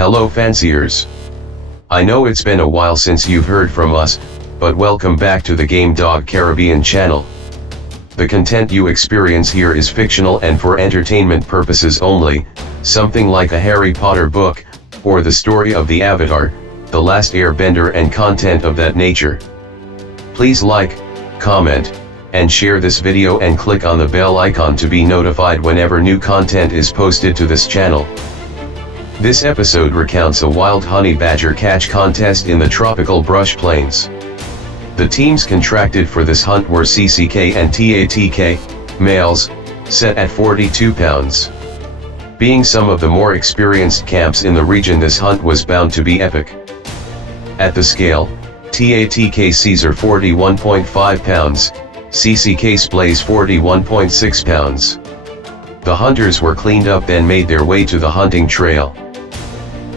Hello fanciers. I know it's been a while since you've heard from us, but welcome back to the Game Dog Caribbean channel. The content you experience here is fictional and for entertainment purposes only, something like a Harry Potter book, or the story of the Avatar, The Last Airbender and content of that nature. Please like, comment, and share this video and click on the bell icon to be notified whenever new content is posted to this channel. This episode recounts a wild honey badger catch contest in the tropical brush plains. The teams contracted for this hunt were CCK and TATK, males, set at 42 pounds. Being some of the more experienced camps in the region, this hunt was bound to be epic. At the scale, TATK's 𝘰𝘹𝘢𝘁𝘶 41.5 pounds, CCK's 𝘙𝗶𝗰𝘁𝗶𝘁 41.6 pounds. The hunters were cleaned up then made their way to the hunting trail.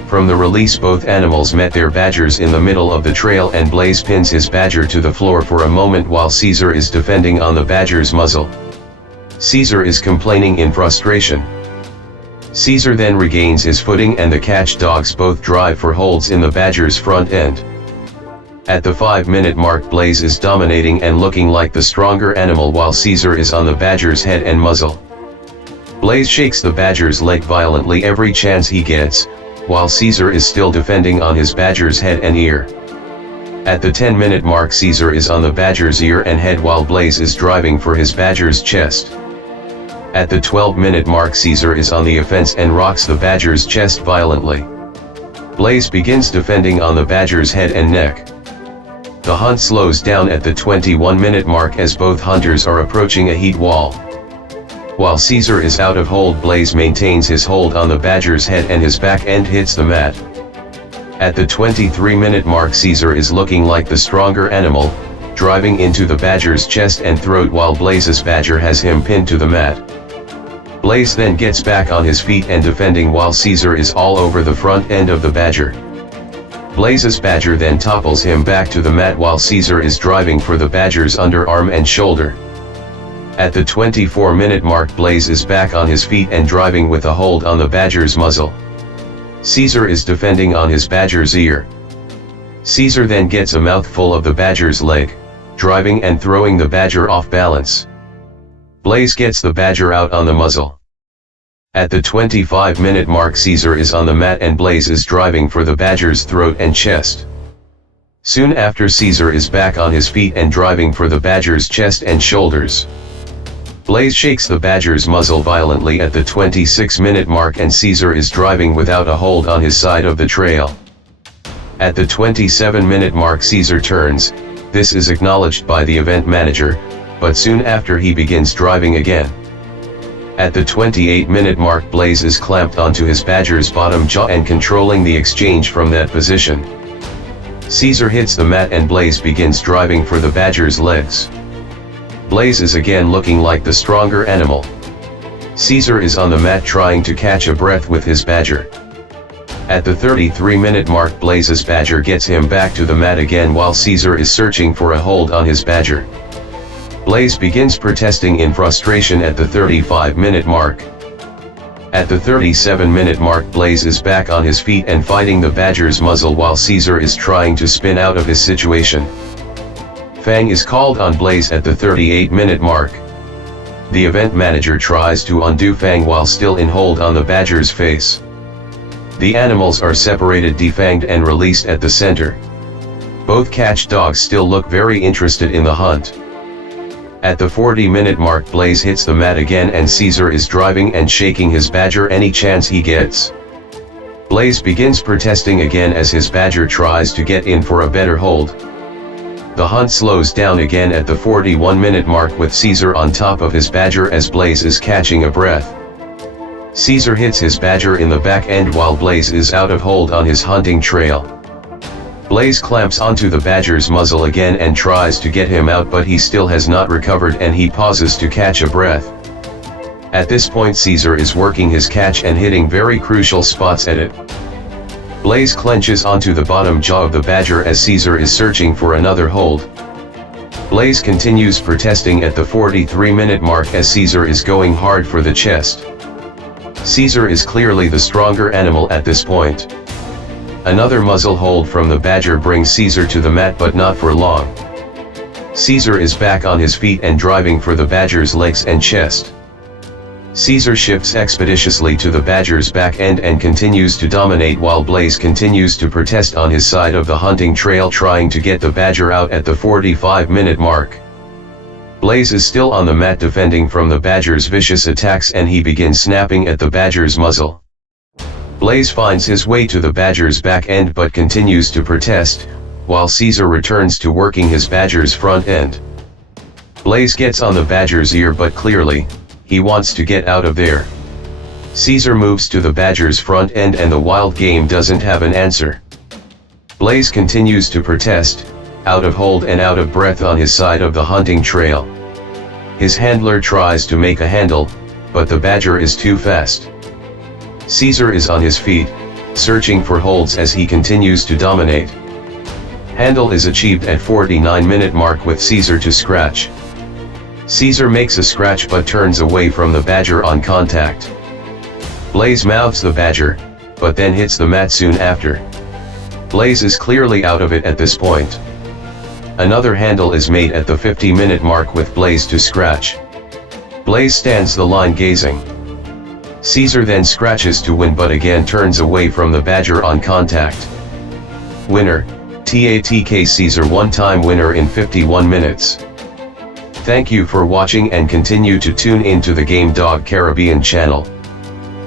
From the release, both animals met their badgers in the middle of the trail and 𝘠𝗫𝗄 pins his badger to the floor for a moment while 𝘰𝘹𝘢𝘁𝘠 is defending on the badger's muzzle. 𝘰𝘹𝘢𝘁𝘠 is complaining in frustration. 𝘰𝘹𝘢𝘁𝘠 then regains his footing and the catch dogs both drive for holds in the badger's front end. At the 5-minute mark, 𝘠𝗫𝗄𝘁𝘠 is dominating and looking like the stronger animal while 𝘰𝘹𝘢𝘁𝘠 is on the badger's head and muzzle. 𝘠𝗫𝗄𝘁𝘁 shakes the badger's leg violently every chance he gets, while 𝘰𝘹𝘢𝘁𝘁 is still defending on his badger's head and ear. At the 10-minute mark, 𝘰𝘹𝘢𝘁𝘁 is on the badger's ear and head while 𝘠𝗫𝗄𝘁𝘁 is driving for his badger's chest. At the 12-minute mark, 𝘰𝘹𝘢𝘁𝘁 is on the offense and rocks the badger's chest violently. 𝘠𝗫𝗄𝘁𝘁 begins defending on the badger's head and neck. The hunt slows down at the 21-minute mark as both hunters are approaching a heat wall. While 𝘰𝘹𝘢𝘁𝘁 is out of hold, 𝘠𝗫𝗄𝘁𝘁 maintains his hold on the badger's head and his back end hits the mat. At the 23-minute mark, 𝘰𝘹𝘁𝘁𝘁 is looking like the stronger animal, driving into the badger's chest and throat while 𝘠𝗫𝗄𝘁𝑁's badger has him pinned to the mat. 𝘠𝗫𝗄𝘁 then gets back on his feet and defending while 𝘰𝘹𝘁𝘁𝘁 is all over the front end of the badger. 𝘠𝗫𝗄𝘁𝑁's badger then topples him back to the mat while 𝘰𝘹𝘁𝘁𝑁 is driving for the badger's underarm and shoulder. At the 24-minute mark, 𝘠𝗫𝗄𝘁𝑁 is back on his feet and driving with a hold on the badger's muzzle. 𝘰𝘹𝘁𝘁𝑁 is defending on his badger's ear. 𝘰𝘹𝘁𝘁𝑁 then gets a mouthful of the badger's leg, driving and throwing the badger off balance. 𝘠𝗫𝗄𝘁𝑁 gets the badger out on the muzzle. At the 25-minute mark, 𝘰𝘹𝘁𝘁𝑁 is on the mat and 𝘠𝗫𝗄𝘁𝑁 is driving for the badger's throat and chest. Soon after, 𝘰𝘹𝘁𝘁𝑁 is back on his feet and driving for the badger's chest and shoulders. 𝘠𝗫𝗄𝘁𝑁 shakes the badger's muzzle violently at the 26-minute mark and 𝘰𝘹𝘁𝘁𝑁 is driving without a hold on his side of the trail. At the 27-minute mark, 𝘰𝘹𝘁𝘁𝑁 turns. This is acknowledged by the event manager, but soon after he begins driving again. At the 28-minute mark, 𝘠𝗫𝗄𝘁𝑁 is clamped onto his badger's bottom jaw and controlling the exchange from that position. 𝘰𝘹𝘁𝘁𝑁 hits the mat and 𝘠𝗫𝗄𝘁𝑁 begins driving for the badger's legs. 𝘠𝗫𝗄𝘁 is again looking like the stronger animal. 𝘰𝘹𝘁𝘁𝑁 is on the mat trying to catch a breath with his badger. At the 33-minute mark, 𝘠𝗫𝗄𝘁𝑁's badger gets him back to the mat again while 𝘰𝘹𝘁𝘁𝑁 is searching for a hold on his badger. 𝘠𝗫𝗄𝘁𝑁 begins protesting in frustration at the 35-minute mark. At the 37-minute mark, 𝘠𝗫𝗄𝘁𝑁 is back on his feet and fighting the badger's muzzle while 𝘰𝘹𝘁𝘁𝑁 is trying to spin out of his situation. 𝘱𝗙 is called on 𝘠𝗫𝗄𝘁𝑁 at the 38-minute mark. The event manager tries to undo 𝘱𝗙 while still in hold on the badger's face. The animals are separated, defanged and released at the center. Both catch dogs still look very interested in the hunt. At the 40-minute mark, 𝘠𝗫𝗄𝘁𝑁 hits the mat again and 𝘰𝘹𝘁𝘁𝑁 is driving and shaking his badger any chance he gets. 𝘠𝗫𝗄𝘁𝑁 begins protesting again as his badger tries to get in for a better hold. The hunt slows down again at the 41-minute mark with 𝘰𝘹𝘁𝘁𝑁 on top of his badger as 𝘠𝗫𝗄𝘁𝑁 is catching a breath. 𝘰𝘹𝘁𝘁𝑁 hits his badger in the back end while 𝘠𝗫𝗄𝘁𝑁 is out of hold on his hunting trail. 𝘠𝗫𝗄𝘁𝑁 clamps onto the badger's muzzle again and tries to get him out, but he still has not recovered and he pauses to catch a breath. At this point, 𝘰𝘹𝘁𝑁 is working his catch and hitting very crucial spots at it. 𝘠𝗫𝗄𝘁𝑁 clenches onto the bottom jaw of the badger as 𝘰𝘹𝘁𝑁 is searching for another hold. 𝘠𝗫𝗄𝘁𝑁 continues protesting at the 43-minute mark as 𝘰𝘹𝘁𝑁 is going hard for the chest. 𝘰𝘹𝘁𝑁 is clearly the stronger animal at this point. Another muzzle hold from the badger brings 𝘂𝘳𝘠 to the mat, but not for long. 𝘂𝘳𝘠 is back on his feet and driving for the badger's legs and chest. 𝘂𝘳𝘠 shifts expeditiously to the badger's back end and continues to dominate, while 𝘂𝘰𝘯 continues to protest on his side of the hunting trail, trying to get the badger out at the 45-minute mark. 𝘰𝘯 is still on the mat defending from the badger's vicious attacks, and he begins snapping at the badger's muzzle. 𝘰𝘯 finds his way to the badger's back end but continues to protest, while 𝘂𝘳𝘠 returns to working his badger's front end. 𝘰𝘯 gets on the badger's ear, but clearly, he wants to get out of there. 𝘂𝘳𝘠 moves to the badger's front end and the wild game doesn't have an answer. 𝘰𝘯 continues to protest, out of hold and out of breath on his side of the hunting trail. His handler tries to make a handle, but the badger is too fast. 𝘂𝘠𝘠 is on his feet, searching for holds as he continues to dominate. Handle is achieved at 49-minute mark with 𝘂𝘠𝘠 to scratch. 𝘂𝘠𝘠 makes a scratch but turns away from the badger on contact. 𝘰𝘯 mouths the badger, but then hits the mat soon after. 𝘰𝘯 is clearly out of it at this point. Another handle is made at the 50-minute mark with 𝘰𝘯 to scratch. 𝘰𝘯 stands the line gazing. 𝘂𝘠𝘠 then scratches to win but again turns away from the badger on contact. Winner, TATK'S 𝘂𝘠𝘠 one-time winner in 51 minutes. Thank you for watching and continue to tune in to the 𝘠𝘳𝘠𝘀𝘀 channel.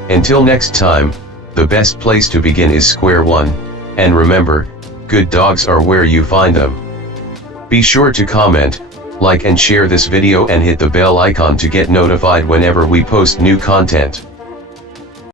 Until next time, the best place to begin is square one, and remember, good dogs are where you find them. Be sure to comment, like and share this video and hit the bell icon to get notified whenever we post new content.